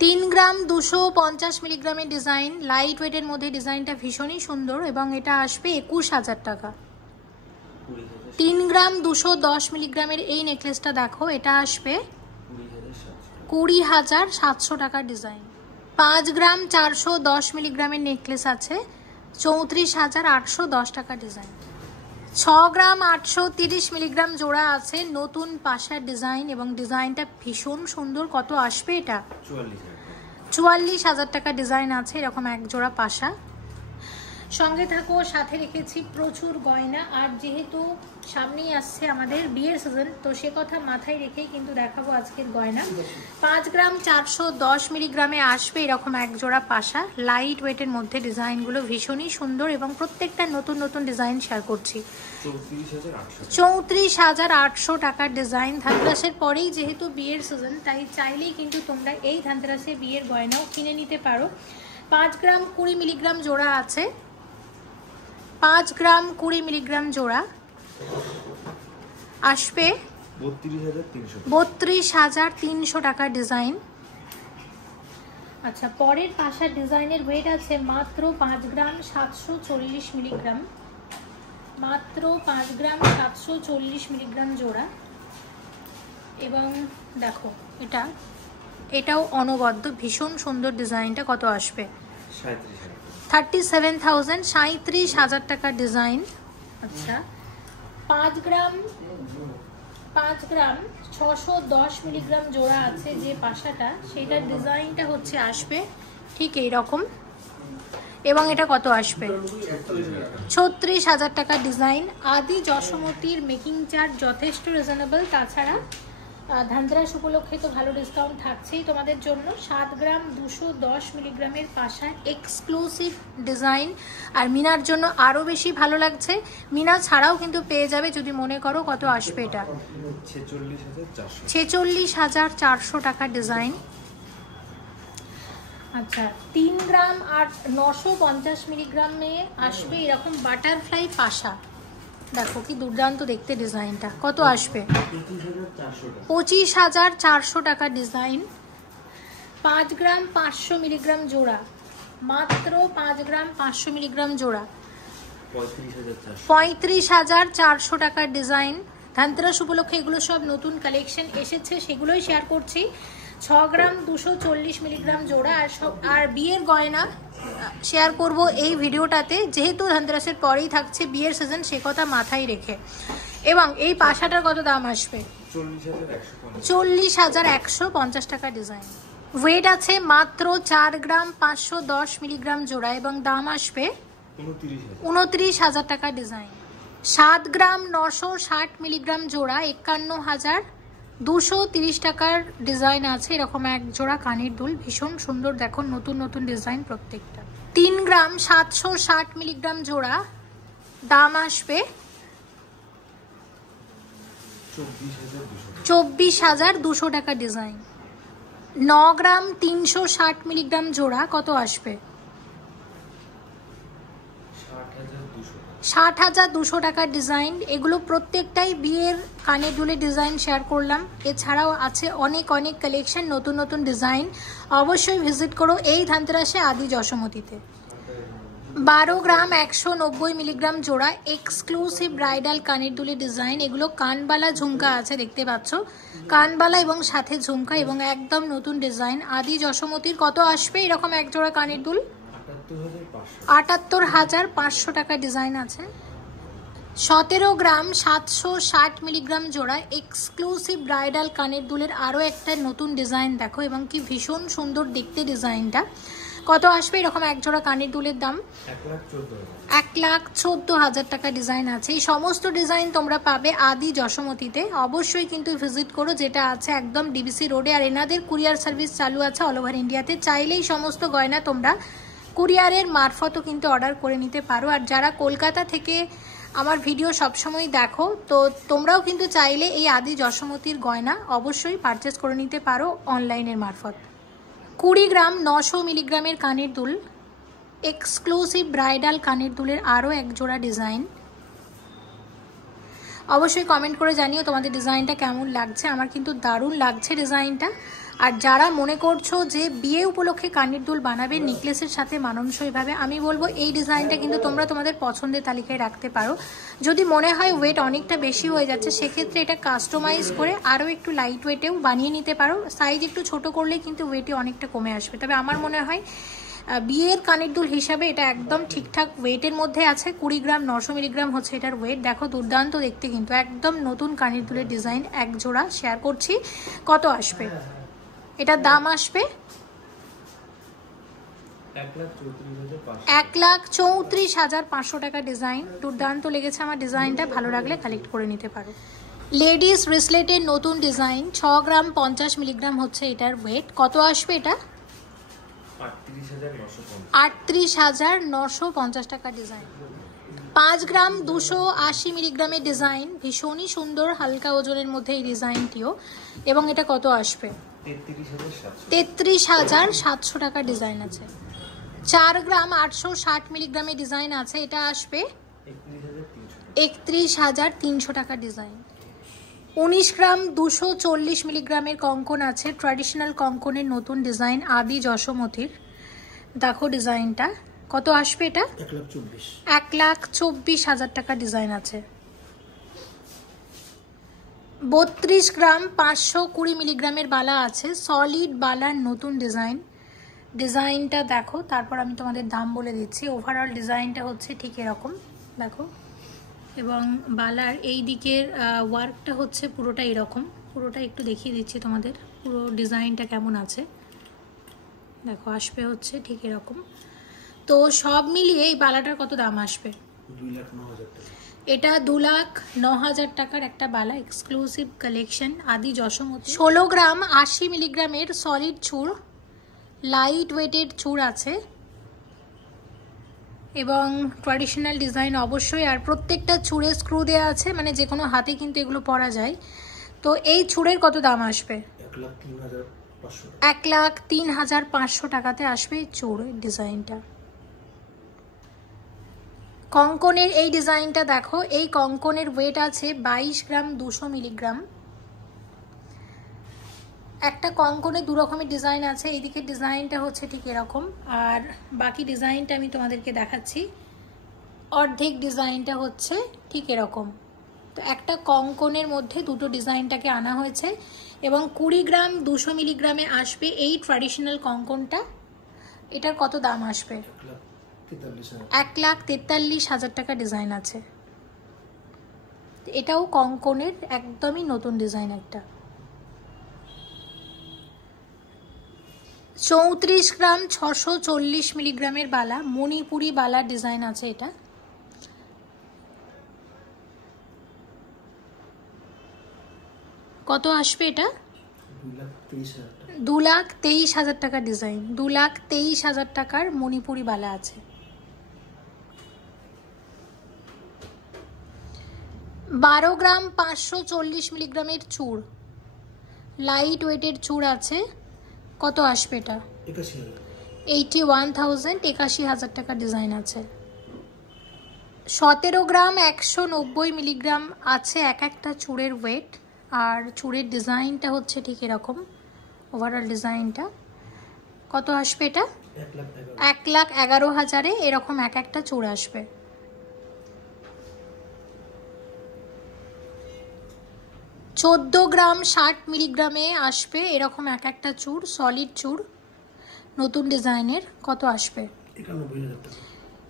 3 গ্রাম 250 মিলিগ্রামের ডিজাইন, লাইট ওয়েটের মধ্যে ডিজাইনটা ভীষণই সুন্দর, এবং এটা আসবে 21,000 টাকা। 3 গ্রাম 210 মিলিগ্রামের এই নেকলেসটা দেখো, এটা আসবে 20,700 টাকার ডিজাইন। 5 গ্রাম 410 মিলিগ্রামের নেকলেস আছে, 34,810 টাকা ডিজাইন। 6 গ্রাম 830 মিলিগ্রাম জোড়া আছে, নতুন পাশার ডিজাইন এবং ডিজাইনটা ভীষণ সুন্দর। কত আসবে এটা? 44,000 টাকা ডিজাইন আছে এরকম এক জোড়া পাশা। সঙ্গে থাকো, সাথে রেখেছি প্রচুর গয়না। আর যেহেতু সামনেই আসছে আমাদের বিয়ের সিজন, তো সে কথা মাথায় রেখেই কিন্তু দেখাবো আজকের গয়না। 5 গ্রাম 410 মিলিগ্রামে আসবে এরকম এক জোড়া পাশা, লাইট ওয়েটের মধ্যে। ডিজাইনগুলো ভীষণই সুন্দর এবং প্রত্যেকটা নতুন নতুন ডিজাইন শেয়ার করছি। 34,800 টাকার ডিজাইন। ধানতেরাসের পরেই যেহেতু বিয়ের সিজন, তাই চাইলেই কিন্তু তোমরা এই ধানতেরাসে বিয়ের গয়নাও কিনে নিতে পারো। 5 গ্রাম 20 মিলিগ্রাম জোড়া আছে, 5 গ্রাম 20 মিলিগ্রাম জোড়া আসবে 32,300 টাকার ডিজাইন। আচ্ছা, পরের পাশার ডিজাইনের ওয়েট আছে মাত্র 5 গ্রাম 740 মিলিগ্রাম, মাত্র 5 গ্রাম 740 মিলিগ্রাম জোড়া। এবং দেখো এটাও অনবদ্য, ভীষণ সুন্দর ডিজাইনটা। কত আসবে? 37,000, 37,000 টাকার ডিজাইন। আচ্ছা, 5 গ্রাম 610 মিলিগ্রাম জোড়া আছে যে পাশাটা, সেটার ডিজাইনটা হচ্ছে আসবে ঠিক এইরকম। এবং এটা কত আসবে? 36,000 টাকার ডিজাইন। আদি যশোমতির মেকিং চার্জ যথেষ্ট রিজনেবল। তাছাড়া ধানতেরাস উপলক্ষে তো ভালো ডিসকাউন্ট থাকছেই তোমাদের জন্য। 7 গ্রাম 210 মিলিগ্রামের পাশা, এক্সক্লুসিভ ডিজাইন। আর মিনার জন্য আরও বেশি ভালো লাগছে, মিনা ছাড়াও কিন্তু পেয়ে যাবে যদি মনে করো। কত আসবে এটা? 46,400 টাকার ডিজাইন। আচ্ছা, 3 গ্রাম আর 950 মিলিগ্রামে আসবে এরকম বাটারফ্লাই পাশা। দেখো কি দুর্দান্ত দেখতে ডিজাইনটা। কত আসবে? 25,400 টাকা ডিজাইন। 5 গ্রাম 500 মিলিগ্রাম জোড়া, মাত্র 5 গ্রাম 500 মিলিগ্রাম জোড়া, 35,400 টাকার ডিজাইন। ধানতেরাস উপলক্ষে এগুলো সব নতুন কালেকশন এসেছে, সেগুলোই শেয়ার করছি। 6 গ্রাম 240 মিলিগ্রাম জোড়া। আর বিয়ের গয়না শেয়ার করব এই ভিডিওটাতে, যেহেতু ধানতেরাসের পরেই থাকছে বিয়ের সিজন, সে কথা মাথায় রেখে। এবং এই পাশাটার কত দাম আসবে? 40,150 টাকা ডিজাইন। ওয়েট আছে মাত্র 4 গ্রাম 510 মিলিগ্রাম জোড়া এবং দাম আসবে 29,000 টাকা ডিজাইন। 7 গ্রাম 960 মিলিগ্রাম জোড়া, 51,230 টাকার ডিজাইন আছে এরকম এক জোড়া কানের দুল। ভীষণ সুন্দর, দেখো নতুন নতুন ডিজাইন প্রত্যেকটা। 3 গ্রাম 760 মিলিগ্রাম জোড়া, দাম আসবে 24,200 টাকা ডিজাইন। 9 গ্রাম 360 মিলিগ্রাম জোড়া, কত আসবে? 60,200 টাকার ডিজাইন। এগুলো প্রত্যেকটাই বিয়ের কানের দুলের ডিজাইন শেয়ার করলাম। এছাড়াও আছে অনেক অনেক কালেকশন, নতুন নতুন ডিজাইন। অবশ্যই ভিজিট করো এই ধানতেরাসে আদি যশোমতিতে। 12 গ্রাম 190 মিলিগ্রাম জোড়া, এক্সক্লুসিভ ব্রাইডাল কানের দুলের ডিজাইন। এগুলো কানবালা ঝুমকা আছে, দেখতে পাচ্ছ কানবালা এবং সাথে ঝুমকা, এবং একদম নতুন ডিজাইন আদি যশোমতির। কত আসবে এরকম এক জোড়া কানের দুল? 78,500 টাকা ডিজাইন আছে। 17 গ্রাম 760 মিলিগ্রাম জোড়া, এক্সক্লুসিভ ব্রাইডাল কানের দুলের আরও একটা নতুন ডিজাইন দেখো, এবং কি ভীষণ সুন্দর দেখতে ডিজাইনটা। কত আসবে এরকম এক জোড়া কানের দুলের দাম? 1,14,000 টাকা ডিজাইন আছে। এই সমস্ত ডিজাইন তোমরা পাবে আদি যশোমতিতে। অবশ্যই কিন্তু ভিজিট করো, যেটা আছে একদম ডিবিসি রোডে। আর এনাদের কুরিয়ার সার্ভিস চালু আছে অল ওভার ইন্ডিয়াতে। চাইলেই সমস্ত গয়না তোমরা কুরিয়ারের মারফতও কিন্তু অর্ডার করে নিতে পারো। আর যারা কলকাতা থেকে আমার ভিডিও সবসময় দেখো, তো তোমরাও কিন্তু চাইলে এই আদি যশোমতির গয়না অবশ্যই পারচেস করে নিতে পারো অনলাইনের মারফত। 20 গ্রাম 900 মিলিগ্রামের কানের দুল, এক্সক্লুসিভ ব্রাইডাল কানের দুলের আরও এক জোড়া ডিজাইন। অবশ্যই কমেন্ট করে জানিও তোমাদের ডিজাইনটা কেমন লাগছে। আমার কিন্তু দারুণ লাগছে ডিজাইনটা। আর যারা মনে করছো যে বিয়ে উপলক্ষে কানের দুল বানাবে নেকলেসের সাথে মানানসইভাবে, আমি বলবো এই ডিজাইনটা কিন্তু তোমরা তোমাদের পছন্দের তালিকায় রাখতে পারো। যদি মনে হয় ওয়েট অনেকটা বেশি হয়ে যাচ্ছে, সেক্ষেত্রে এটা কাস্টমাইজ করে আরও একটু লাইট ওয়েটেও বানিয়ে নিতে পারো। সাইজ একটু ছোট করলে কিন্তু ওয়েটে অনেকটা কমে আসবে। তবে আমার মনে হয় বিয়ের কানের দুল হিসাবে এটা একদম ঠিকঠাক ওয়েটের মধ্যে আছে। 20 গ্রাম 900 মিলিগ্রাম হচ্ছে এটার ওয়েট। দেখো দুর্দান্ত দেখতে, কিন্তু একদম নতুন কানের দুলের ডিজাইন এক জোড়া শেয়ার করছি। কত আসবে এটার দাম? আসবে 1,34,500 টাকা ডিজাইন। দুর্দান্ত লেগেছে আমার ডিজাইনটা, ভালো লাগলে কালেক্ট করে নিতে পারো। লেডিস ব্রেসলেটের নতুন ডিজাইন, 6 গ্রাম 50 মিলিগ্রাম হচ্ছে এটার ওয়েট। কত আসবে এটা? 38,950 টাকা ডিজাইন। 5 গ্রাম 280 মিলিগ্রামের ডিজাইন, ভীষণই সুন্দর হালকা ওজনের মধ্যে এই ডিজাইনটিও। এবং এটা কত আসবে? 33,700 টাকা ডিজাইন আছে। 4 গ্রাম 860 মিলিগ্রামের ডিজাইন আছে, এটা আসবে 31,300 টাকা ডিজাইন। 19 গ্রাম 240 মিলিগ্রামের কঙ্কন আছে, ট্র্যাডিশনাল কঙ্কনের নতুন ডিজাইন আদি যশোমতির। দেখো ডিজাইনটা, কত আসবে এটা? 1,24,000 টাকা ডিজাইন আছে। 32 গ্রাম 520 মিলিগ্রামের বালা আছে, সলিড বালার নতুন ডিজাইন। ডিজাইনটা দেখো, তারপর আমি তোমাদের দাম বলে দিচ্ছি। ওভারঅল ডিজাইনটা হচ্ছে ঠিক এরকম দেখো, এবং বালার এই দিকের ওয়ার্কটা হচ্ছে পুরোটা এরকম। পুরোটা একটু দেখিয়ে দিচ্ছি তোমাদের, পুরো ডিজাইনটা কেমন আছে দেখো। আসবে হচ্ছে ঠিক এরকম। তো সব মিলিয়ে এই বালাটার কত দাম আসবে? 2,09,000 টাকা। এটা 2,09,000 টাকার একটা বালা, এক্সক্লুসিভ কালেকশন আদি যশোমতি। 16 গ্রাম 80 মিলিগ্রামের সলিড চূড়, লাইট ওয়েটেড চূড় আছে এবং ট্র্যাডিশনাল ডিজাইন অবশ্যই। আর প্রত্যেকটা চূড়ে স্ক্রু দেওয়া আছে, মানে যে কোনো হাতে কিন্তু এগুলো পরা যায়। তো এই চূড়ের কত দাম আসবে? 1,03,500 টাকাতে আসবে এই চূড়ের ডিজাইনটা। কঙ্কনের এই ডিজাইনটা দেখো, এই কঙ্কনের ওয়েট আছে 22 গ্রাম 200 মিলিগ্রাম। একটা কঙ্কনে দু রকমের ডিজাইন আছে, এইদিকে ডিজাইনটা হচ্ছে ঠিক এরকম, আর বাকি ডিজাইনটা আমি তোমাদেরকে দেখাচ্ছি। অর্ধেক ডিজাইনটা হচ্ছে ঠিক এরকম। তো একটা কঙ্কনের মধ্যে দুটো ডিজাইনটাকে আনা হয়েছে এবং 20 গ্রাম 200 মিলিগ্রামে আসবে এই ট্র্যাডিশনাল কঙ্কনটা। এটার কত দাম আসবে? 1,43,000 টাকা ডিজাইন আছে। এটাও কঙ্কনের একদমই নতুন ডিজাইন একটা। 34 গ্রাম 640 মিলিগ্রামের বালা, মণিপুরি বালার ডিজাইন আছে এটা। কত আসবে এটা? 2,23,000 টাকা ডিজাইন। 2,23,000 টাকার মণিপুরি বালা আছে। 12 গ্রাম 540 মিলিগ্রামের চূড়, লাইট ওয়েটের চূড় আছে। কত আসবে এটা? 81,000, 81,000 টাকা ডিজাইন আছে। 17 গ্রাম 190 মিলিগ্রাম আছে এক একটা চূড়ের ওয়েট, আর চূড়ের ডিজাইনটা হচ্ছে ঠিক এরকম। ওভারঅল ডিজাইনটা কত আসবে এটা? 1,11,000 এরকম এক একটা চূড় আসবে। 14 গ্রাম 60 মিলিগ্রামে আসবে এরকম এক একটা চূড়, সলিড চূড় নতুন ডিজাইনের। কত আসবে?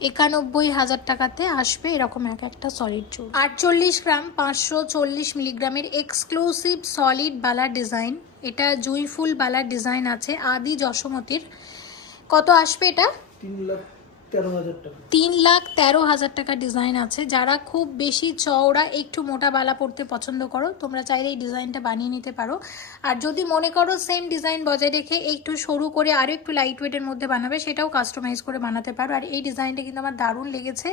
91,000 টাকাতে আসবে এরকম এক একটা সলিড চূড়। 48 গ্রাম 540 মিলিগ্রামের এক্সক্লুসিভ সলিড বালার ডিজাইন। এটা জুঁইফুল বালার ডিজাইন আছে আদি যশোমতির। কত আসবে এটা? 3,13,000 টাকা ডিজাইন আছে। যারা খুব বেশি চওড়া একটু মোটা বালা পরতে পছন্দ করো, তোমরা চাইলে এই ডিজাইনটা বানিয়ে নিতে পারো। আর যদি মনে করো সেম ডিজাইন বজায় রেখে একটু সরু করে আরও একটু লাইট ওয়েটের মধ্যে বানাবে, সেটাও কাস্টমাইজ করে বানাতে পারো। আর এই ডিজাইনটা কিন্তু আমার দারুণ লেগেছে।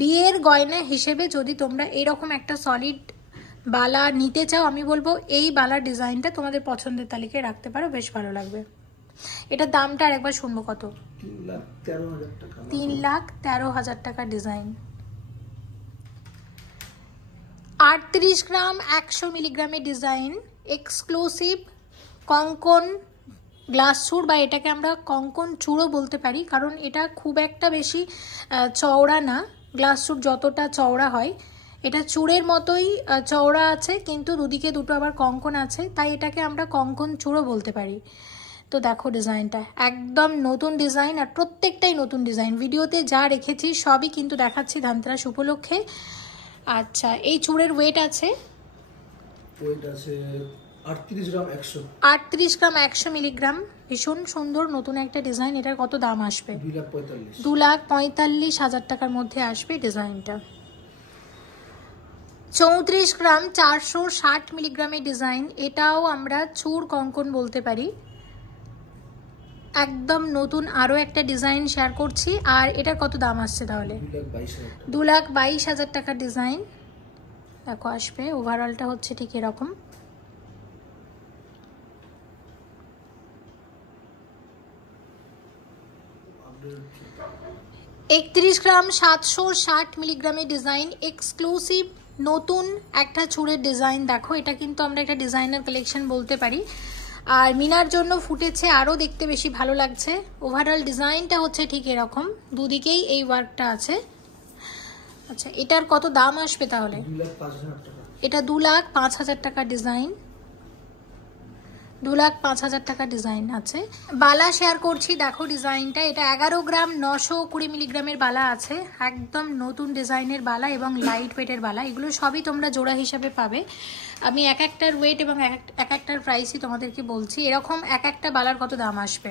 বিয়ের গয়না হিসেবে যদি তোমরা এরকম একটা সলিড বালা নিতে চাও, আমি বলবো এই বালার ডিজাইনটা তোমাদের পছন্দের তালিকায় রাখতে পারো, বেশ ভালো লাগবে। এটার দামটা আরেকবার শুনবো, কত? 3,13,000 টাকা ডিজাইন। 38 গ্রাম 100 মিলিগ্রামের ডিজাইন, এক্সক্লুসিভ কঙ্কন গ্লাস চূড়, বা এটাকে আমরা কঙ্কন চূড়ও বলতে পারি, কারণ এটা খুব একটা বেশি চওড়া না। গ্লাস চূড় যতটা চওড়া হয়, এটা চূড়ের মতোই চওড়া আছে, কিন্তু দুদিকে দুটো আবার কঙ্কন আছে, তাই এটাকে আমরা কঙ্কন চূড়ও বলতে পারি। তো দেখো ডিজাইনটা একদম নতুন ডিজাইন, আর প্রত্যেকটাই নতুন ডিজাইন। ভিডিওতে যা রেখেছি সবই কিন্তু দেখাচ্ছি ধানতেরাস উপলক্ষে। আচ্ছা, এই চূড়ের ওয়েট আছে 38 গ্রাম 100। 38 গ্রাম 100 মিলিগ্রাম। ভীষণ সুন্দর নতুন একটা ডিজাইন। এটার কত দাম আসবে? 2,45,000 টাকার মধ্যে আসবে ডিজাইনটা। 34 গ্রাম 460 মিলিগ্রামের ডিজাইন। এটাও আমরা চূড় কঙ্কন বলতে পারি। একদম নতুন আরও একটা ডিজাইন শেয়ার করছি। আর এটার কত দাম আসছে তাহলে? 2,22,000 টাকার ডিজাইন। দেখো আসবে, ওভারঅলটা হচ্ছে ঠিক এরকম। একত্রিশ গ্রাম 760 মিলিগ্রামের ডিজাইন, এক্সক্লুসিভ নতুন একটা চূড়ের ডিজাইন। দেখো এটা কিন্তু আমরা একটা ডিজাইনার কালেকশন বলতে পারি। আর মিনার জন্য ফুটেছে, আরও দেখতে বেশি ভালো লাগছে। ওভারঅল ডিজাইনটা হচ্ছে ঠিক এরকম, দুদিকেই এই ওয়ার্কটা আছে। আচ্ছা, এটার কত দাম আসবে তাহলে? এটা 2,05,000 টাকার ডিজাইন। 2,05,000 টাকা ডিজাইন আছে। বালা শেয়ার করছি, দেখো ডিজাইনটা। এটা 11 গ্রাম 920 মিলিগ্রামের বালা আছে। একদম নতুন ডিজাইনের বালা এবং লাইট ওয়েটের বালা। এগুলো সবই তোমরা জোড়া হিসাবে পাবে। আমি এক একটার ওয়েট এবং এক একটার প্রাইসই তোমাদেরকে বলছি। এরকম এক একটা বালার কত দাম আসবে?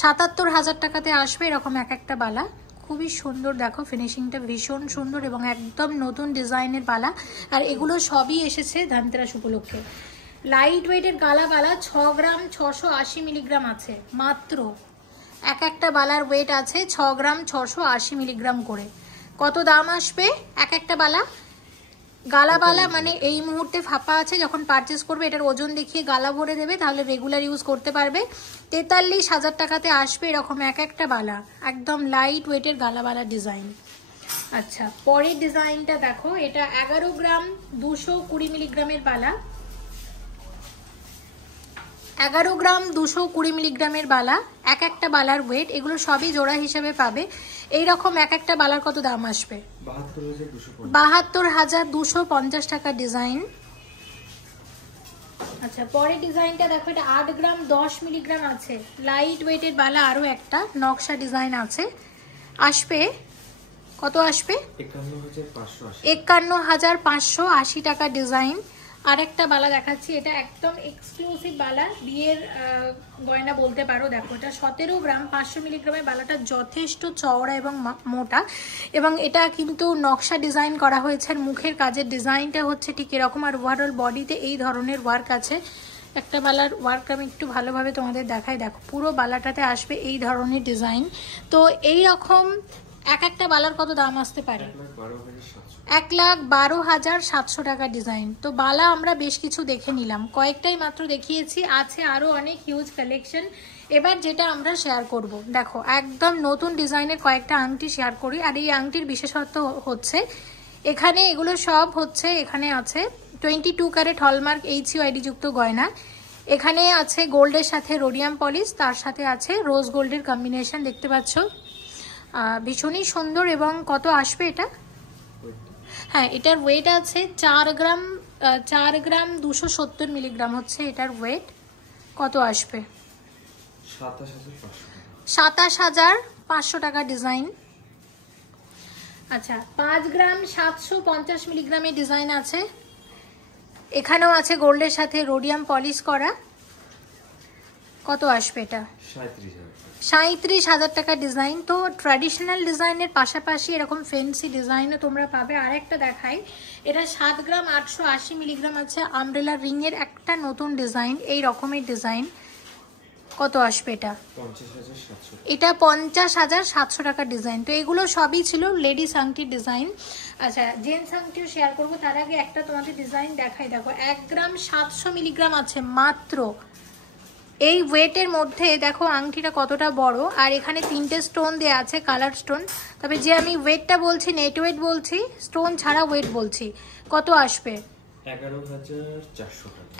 77,000 টাকাতে আসবে এরকম এক একটা বালা। খুবই সুন্দর, দেখো ফিনিশিংটা ভীষণ সুন্দর এবং একদম নতুন ডিজাইনের বালা। আর এগুলো সবই এসেছে ধানতেরাস উপলক্ষে। লাইট ওয়েটের গালা বালা 6 গ্রাম 680 মিলিগ্রাম আছে মাত্র। এক একটা বালার ওয়েট আছে 6 গ্রাম 680 মিলিগ্রাম করে। কত দাম আসবে এক একটা বালা? গালা বালা মানে এই মুহূর্তে ফাঁপা আছে, যখন পারচেস করবে এটার ওজন দেখিয়ে গালা ভরে দেবে, তাহলে রেগুলার ইউজ করতে পারবে। 43,000 টাকাতে আসবে এরকম এক একটা বালা, একদম লাইট ওয়েটের গালা বালা ডিজাইন। আচ্ছা, পরের ডিজাইনটা দেখো। এটা 11 গ্রাম 220 মিলিগ্রামের বালা। 11 গ্রাম 220 মিলিগ্রামের বালা, এক একটা বালার ওয়েট। এগুলো সবই জোড়া হিসেবে পাবে। এইরকম এক একটা বালার কত দাম আসবে? 72,250 টাকা ডিজাইন। আচ্ছা, পরের ডিজাইনটা দেখো। এটা 8 গ্রাম 10 মিলিগ্রাম আছে, লাইট ওয়েটের বালা। আরও একটা নকশা ডিজাইন আছে। আসবে কত? আসবে 51,580 টাকা ডিজাইন। আরেকটা বালা দেখাচ্ছি। এটা একদম এক্সক্লুসিভ বালা, বিয়ের গয়না বলতে পারো। দেখো এটা 17 গ্রাম 500 মিলিগ্রামের বালাটা যথেষ্ট চওড়া এবং মোটা, এবং এটা কিন্তু নকশা ডিজাইন করা হয়েছে। আর মুখের কাজের ডিজাইনটা হচ্ছে ঠিক এরকম। আর ওভারঅল বডিতে এই ধরনের ওয়ার্ক আছে। একটা বালার ওয়ার্ক আমি একটু ভালোভাবে তোমাদের দেখাই। দেখো পুরো বালাটাতে আসবে এই ধরনের ডিজাইন। তো এই রকম এক একটা বালার কত দাম আসতে পারে? 1,12,700 টাকা ডিজাইন। তো বালা আমরা বেশ কিছু দেখে নিলাম, কয়েকটাই মাত্র দেখিয়েছি, আছে আরও অনেক হিউজ কালেকশন। এবার যেটা আমরা শেয়ার করব, দেখো একদম নতুন ডিজাইনের কয়েকটা আংটি শেয়ার করি। আর এই আংটির বিশেষত্ব হচ্ছে এখানে এগুলো সব হচ্ছে, এখানে আছে 22 ক্যারেট হলমার্ক HUID যুক্ত গয়না। এখানে আছে গোল্ডের সাথে রোডিয়াম পলিশ, তার সাথে আছে রোজ গোল্ডের কম্বিনেশন, দেখতে পাচ্ছ। ভীষণই সুন্দর। এবং কত আসবে এটা? হ্যাঁ, এটার ওয়েট আছে 4 গ্রাম 270 মিলিগ্রাম হচ্ছে এটার ওয়েট। কত আসবে? 27,500 টাকা ডিজাইন। আচ্ছা, 5 গ্রাম 750 মিলিগ্রামের ডিজাইন আছে। এখানেও আছে গোল্ডের সাথে রোডিয়াম পলিশ করা। কত আসবে এটা? 37,000 টাকা ডিজাইন। তো ট্র্যাডিশনাল ডিজাইনের পাশাপাশি এরকম ফ্যান্সি ডিজাইনও তোমরা পাবে। আর একটা দেখাই, এটা 7 গ্রাম 880 মিলিগ্রাম আছে, আমব্রেলা রিংয়ের একটা নতুন ডিজাইন, এই রকমের ডিজাইন। কত আসবে এটা? 50,700। এটা 50,700 টাকা ডিজাইন। তো এগুলো সবই ছিল লেডিস আংটির ডিজাইন। আচ্ছা, জেন্টস আংটিও শেয়ার করবো, তার আগে একটা তোমাদের ডিজাইন দেখাই। দেখো 1 গ্রাম 700 মিলিগ্রাম আছে মাত্র। এই ওয়েটের মধ্যে দেখো আংটিটা কতটা বড়। আর এখানে 3টে স্টোন দেওয়া আছে, কালার স্টোন। তবে যে আমি ওয়েটটা বলছি নেট ওয়েট বলছি, স্টোন ছাড়া ওয়েট বলছি। কত আসবে?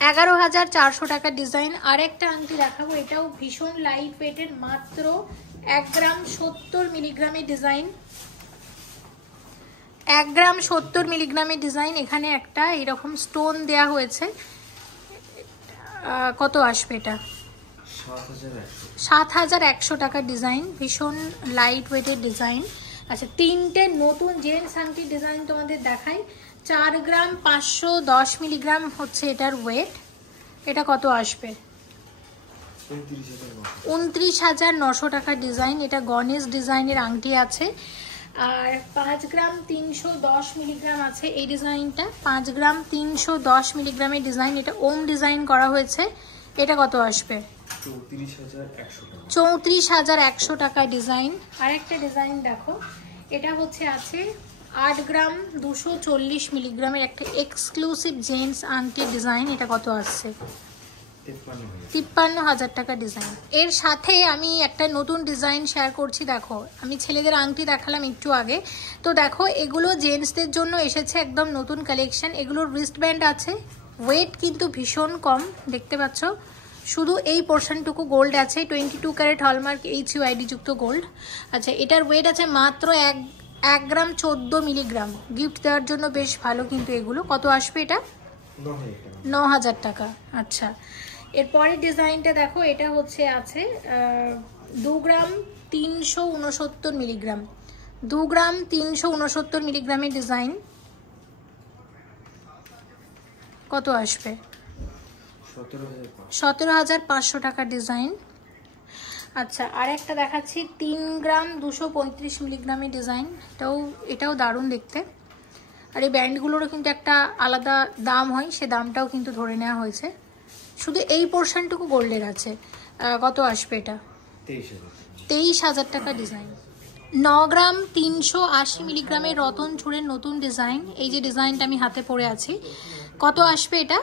11,400 টাকা ডিজাইন। আর একটা আংটি দেখাবো, এটাও ভীষণ লাইট ওয়েটের, মাত্র 1 গ্রাম 70 মিলিগ্রামের ডিজাইন। 1 গ্রাম 70 মিলিগ্রামের ডিজাইন। এখানে একটা এরকম স্টোন দেয়া হয়েছে। কত আসবে এটা? 7,100 টাকার ডিজাইন, ভীষণ লাইট ওয়েটের ডিজাইন। আচ্ছা, তিনটে নতুন জেন্টস আংটির ডিজাইন তোমাদের দেখাই। 4 গ্রাম 510 মিলিগ্রাম হচ্ছে এটার ওয়েট। এটা কত আসবে? 29,900 টাকার ডিজাইন। এটা গণেশ ডিজাইনের আংটি আছে। আর 5 গ্রাম 310 মিলিগ্রাম আছে এই ডিজাইনটা। 5 গ্রাম 310 মিলিগ্রামের ডিজাইন। এটা ওম ডিজাইন করা হয়েছে। এটা কত আসবে? 34,100 টাকা ডিজাইন। আরেকটা ডিজাইন দেখো, এটা হচ্ছে আছে 8 গ্রাম 240 মিলিগ্রামের একটা এক্সক্লুসিভ জেন্টস আংটির ডিজাইন। এটা কত আসছে? 53,000 টাকা ডিজাইন। এর সাথে আমি একটা নতুন ডিজাইন শেয়ার করছি। দেখো, আমি ছেলেদের আংটি দেখালাম একটু আগে, তো দেখো এগুলো জেন্টসদের জন্য এসেছে একদম নতুন কালেকশন। এগুলোর রিস্ট ব্যান্ড আছে, ওয়েট কিন্তু ভীষণ কম, দেখতে পাচ্ছ। শুধু এই পোর্শনটুকু গোল্ড আছে, 22 ক্যারেট হলমার্ক HUID যুক্ত গোল্ড। আচ্ছা, এটার ওয়েট আছে মাত্র 1 গ্রাম 14 মিলিগ্রাম। গিফট দেওয়ার জন্য বেশ ভালো কিন্তু এগুলো। কত আসবে এটা? 9,000 টাকা। আচ্ছা, এরপরের ডিজাইনটা দেখো, এটা হচ্ছে আছে 2 গ্রাম 369 মিলিগ্রাম। 2 গ্রাম 369 মিলিগ্রামের ডিজাইন। কত আসবে? 17,500 টাকার ডিজাইন। আচ্ছা, আর একটা দেখাচ্ছি 3 গ্রাম 235 মিলিগ্রামের ডিজাইন। এটাও দারুণ দেখতে। আর এই ব্যান্ডগুলোরও কিন্তু একটা আলাদা দাম হয়, সে দামটাও কিন্তু ধরে নেওয়া হয়েছে। শুধু এই পোর্শনটুকু গোল্ডের আছে। কত আসবে এটা? 23,000 টাকা ডিজাইন। 9 গ্রাম 380 মিলিগ্রামের রতন চূড়ের নতুন ডিজাইন। এই যে ডিজাইনটা আমি হাতে পরে আছি, কত আসবে এটা?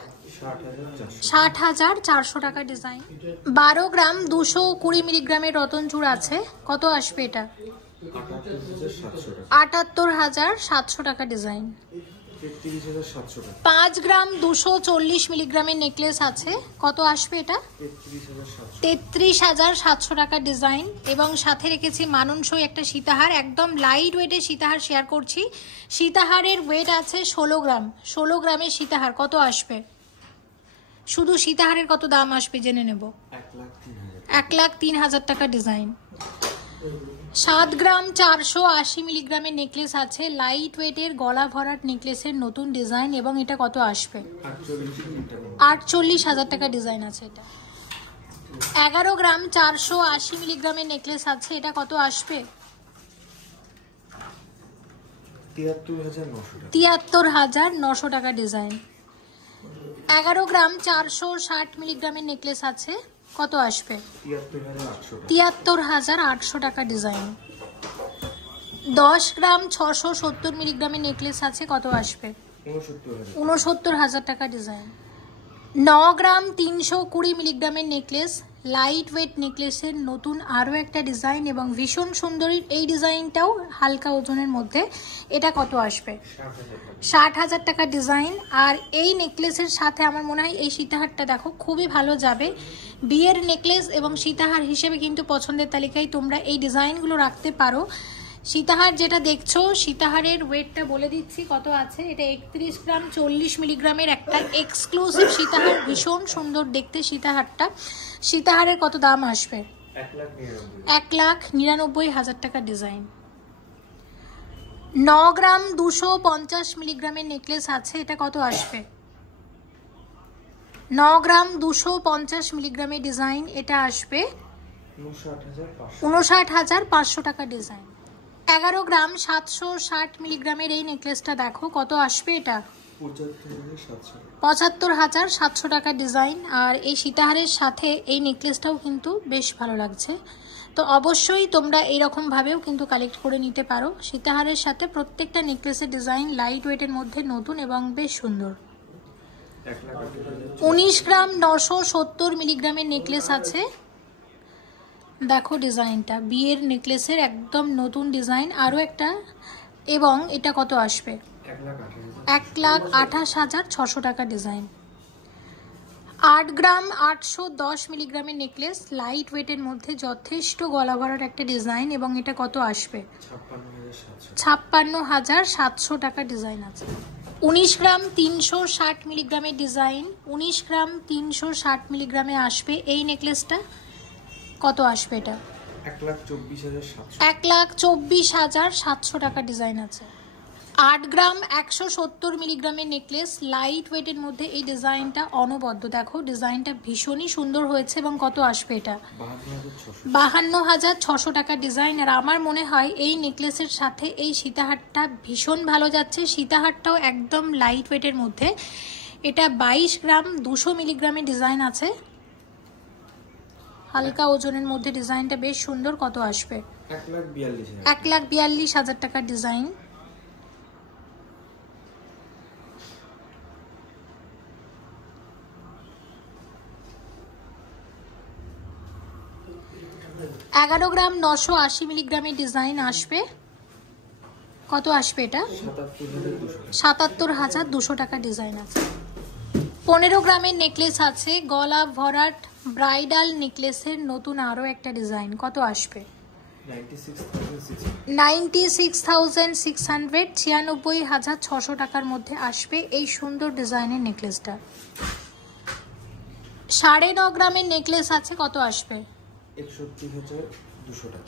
60,400 টাকা ডিজাইন। 12 গ্রাম 220 মিলিগ্রামের রতন চূড় আছে। কত আসবে এটা? 78,700 টাকা ডিজাইন। 5 গ্রাম 240 মিলিগ্রামের নেকলেস আছে। কত আসবে এটা? 33,700 টাকা ডিজাইন। এবং সাথে রেখেছি মানানসই একটা সীতাহার, একদম লাইট ওয়েটের সীতাহার শেয়ার করছি। সীতাহারের ওয়েট আছে 16 গ্রাম। 16 গ্রামের সীতাহার কত আসবে? শুধু সীতাহারের কত দাম আসবে জেনে নেব। 1,03,000 টাকা ডিজাইন। 7 গ্রাম 480 মিলিগ্রামের নেকলেস আছে, লাইট ওয়েটের গলা ভরাট নেকলেসের নতুন ডিজাইন। এবং এটা কত আসবে? 48,000 টাকা ডিজাইন আছে এটা। 11 গ্রাম 480 মিলিগ্রামের নেকলেস আছে। এটা কত আসবে? 73,900 টাকা ডিজাইন। 11 গ্রাম 460 মিলিগ্রামের নেকলেস আছে। কত আসবে? 73,800 টাকা ডিজাইন। 10 গ্রাম 670 মিলিগ্রামের নেকলেস আছে। কত আসবে? 69,000 টাকা ডিজাইন। 9 গ্রাম 320 মিলিগ্রামের নেকলেস, লাইট ওয়েট নেকলেসের নতুন আরও একটা ডিজাইন এবং ভীষণ সুন্দরী। এই ডিজাইনটাও হালকা ওজনের মধ্যে। এটা কত আসবে? 60,000 টাকা ডিজাইন। আর এই নেকলেসের সাথে আমার মনে হয় এই সীতাহারটা দেখো খুবই ভালো যাবে। বিয়ের নেকলেস এবং সীতাহার হিসেবে কিন্তু পছন্দের তালিকায় তোমরা এই ডিজাইনগুলো রাখতে পারো। সীতাহার যেটা দেখছো, সীতাহারের ওয়েটটা বলে দিচ্ছি কত আছে। এটা 31 গ্রাম 40 মিলিগ্রামের একটা এক্সক্লুসিভ সীতাহার, ভীষণ সুন্দর দেখতে সীতাহারটা। সীতাহারের কত দাম আসবে? 1,99,000 টাকা ডিজাইন। 9 গ্রাম 250 মিলিগ্রামের নেকলেস আছে। এটা কত আসবে? 9 গ্রাম 250 মিলিগ্রামের ডিজাইন। এটা আসবে 59,500 টাকা ডিজাইন। 11 গ্রাম 760 মিলিগ্রামের এই নেকলেসটা দেখো কত আসবে। এটা 75,700 টাকা ডিজাইন। আর এই সীতাহারের সাথে এই নেকলেসটাও কিন্তু বেশ ভালো লাগছে। তো অবশ্যই তোমরা এইরকমভাবেও কিন্তু কালেক্ট করে নিতে পারো। সীতাহারের সাথে প্রত্যেকটা নেকলেসের ডিজাইন লাইট ওয়েটের মধ্যে নতুন এবং বেশ সুন্দর। 19 গ্রাম 970 মিলিগ্রামের নেকলেস আছে। দেখো ডিজাইনটা বিয়ের নেকলেসের একদম নতুন ডিজাইন আরও একটা। এবং এটা কত আসবে? 1,28,600 টাকা ডিজাইন। 8 গ্রাম 810 মিলিগ্রামের নেকলেস, লাইট ওয়েটের মধ্যে যথেষ্ট গলা ভরার একটা ডিজাইন। এবং এটা কত আসবে? 56,700 টাকা ডিজাইন আছে। 19 গ্রাম 360 মিলিগ্রামের ডিজাইন, 19 গ্রাম 360 মিলিগ্রামে আসবে এই নেকলেসটা। কত আসবে এটা? 1,24,700 টাকা ডিজাইন আছে। 8 গ্রাম 170 মিলিগ্রামের নেকলেস, লাইট ওয়েটের মধ্যে এই ডিজাইনটা অনবদ্য। দেখো ডিজাইনটা ভীষণই সুন্দর হয়েছে। এবং কত আসবে এটা? 52,600 টাকা ডিজাইন। আর আমার মনে হয় এই নেকলেসের সাথে এই সীতাহারটা ভীষণ ভালো যাচ্ছে। সীতাহারটাও একদম লাইট ওয়েটের মধ্যে। এটা 22 গ্রাম 200 মিলিগ্রামের ডিজাইন আছে, হালকা ওজনের মধ্যে ডিজাইনটা বেশ সুন্দর। কত আসবে? 1,42,000 টাকার ডিজাইন। এগারো গ্রাম 980 মিলিগ্রামের ডিজাইন আসবে। কত আসবে এটা? 77,200 টাকা ডিজাইন আছে। 15 গ্রামের নেকলেস আছে, গলা ভরাট ব্রাইডাল নেকলেসের নতুন আরো একটা ডিজাইন। কত আসবে? 96,600, 96,600 টাকার মধ্যে আসবে এই সুন্দর ডিজাইনের নেকলেসটা। 9.5 গ্রামের নেকলেস আছে, কত আসবে?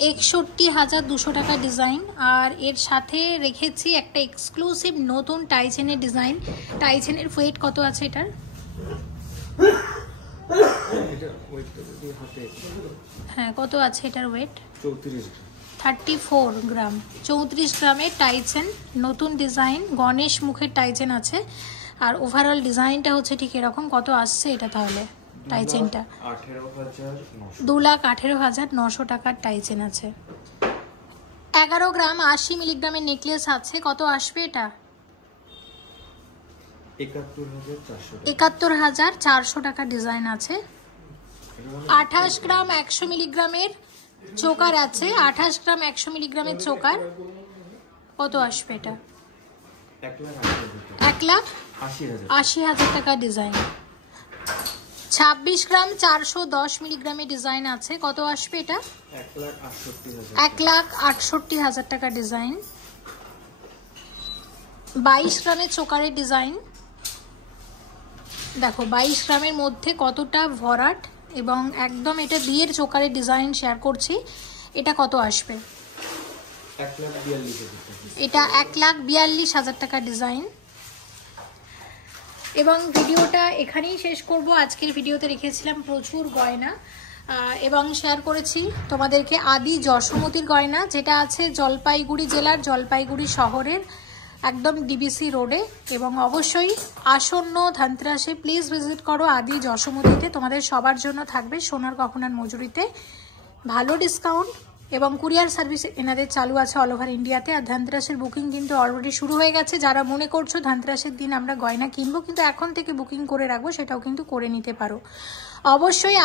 61,200 টাকা ডিজাইন। আর এর সাথে রেখেছি একটা এক্সক্লুসিভ নতুন টাইচেনের ডিজাইন। টাইচেনের ওয়েট কত আছে এটার? হ্যাঁ, কত আছে এটার ওয়েট? 34 গ্রাম। 34 গ্রামের টাইচেন, নতুন ডিজাইন, গণেশ মুখের টাইচেন আছে। আর ওভারঅল ডিজাইনটা হচ্ছে ঠিক এরকম। কত আসছে এটা তাহলে টাইচেনটা? 2,18,900 টাকার টাইচেন আছে। 11 গ্রাম 80 মিলিগ্রামের নেকলেস আছে। কত আসবে এটা? 71,400 টাকার ডিজাইন আছে। 28 গ্রাম 100 মিলিগ্রামের চোকার আছে। 28 গ্রাম 100 মিলিগ্রামের চোকার। কত আসবে এটা? 1,80,000 টাকা ডিজাইন। 26 গ্রাম 410 মিলিগ্রামের ডিজাইন আছে। কত আসবে এটা? 1,68,000 টাকা ডিজাইন। 22 গ্রামের চোকারের ডিজাইন। দেখো 22 গ্রামের মধ্যে কতটা ভরাট এবং একদম এটা বিয়ের চোকারের ডিজাইন শেয়ার করছি। এটা কত আসবে? এটা 1,42,000 টাকা ডিজাইন। এবং ভিডিওটা এখানেই শেষ করব। আজকের ভিডিওতে রেখেছিলাম প্রচুর গয়না এবং শেয়ার করেছি তোমাদেরকে আদি যশোমতির গয়না, যেটা আছে জলপাইগুড়ি জেলার জলপাইগুড়ি শহরের একদম ডিবিসি রোডে। এবং অবশ্যই আসন্ন ধনতেরাসে প্লিজ ভিজিট করো আদি যশোমতিতে। তোমাদের সবার জন্য থাকবে সোনার গহনার মজুরিতে ভালো ডিসকাউন্ট এবং কুরিয়ার সার্ভিস এনাদের চালু আছে অল ওভার ইন্ডিয়াতে। আর ধনতেরাসের বুকিং কিন্তু অলরেডি শুরু হয়ে গেছে। যারা মনে করছো ধনতেরাসের দিন আমরা গয়না কিনবো কিন্তু এখন থেকে বুকিং করে রাখবো, সেটাও কিন্তু করে নিতে পারো অবশ্যই।